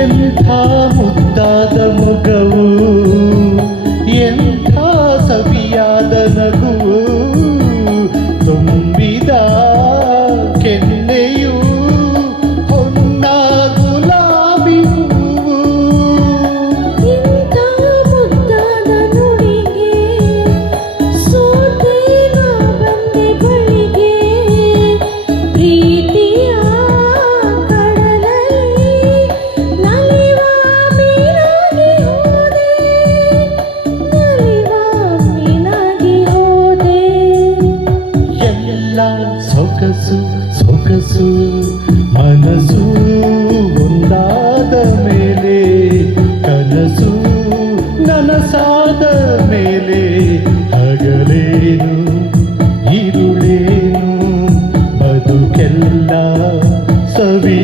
ಎಂಥ ಮುದ್ದಾದ ಮಗವು, ಎಂಥ ಸವಿಯಾದ ನಗುವು, ತುಂಬಿದ ಕೆನ್ನೆಯು ಹೊನ್ನ ಗುಲಾಬಿ ಹೂವು. ಇಂಥ ಮುದ್ದಾದ ನುಡಿಗೆ ಸೋತೆ ನಾ ಬಂದೆ ಬಳಿಗೆ, ಪ್ರೀತಿಯ ಕಡಲಲ್ಲಿ ನಲಿವ ಮೀನಾಗಿ ಹೋದೆ, ನಲಿವ ಮೀನಾಗಿ ಹೋದೆ. ಎಲ್ಲ ಸೊಗಸು ಸೊಗಸು ಮನಸ್ಸು ಒಂದಾದ ಮೇಲೆ, ಕನಸು ನನಸಾದ ಮೇಲೆ, ಹಗಲೇನು ಇರುಳೇನು ಬದುಕೆಲ್ಲ ಸವಿ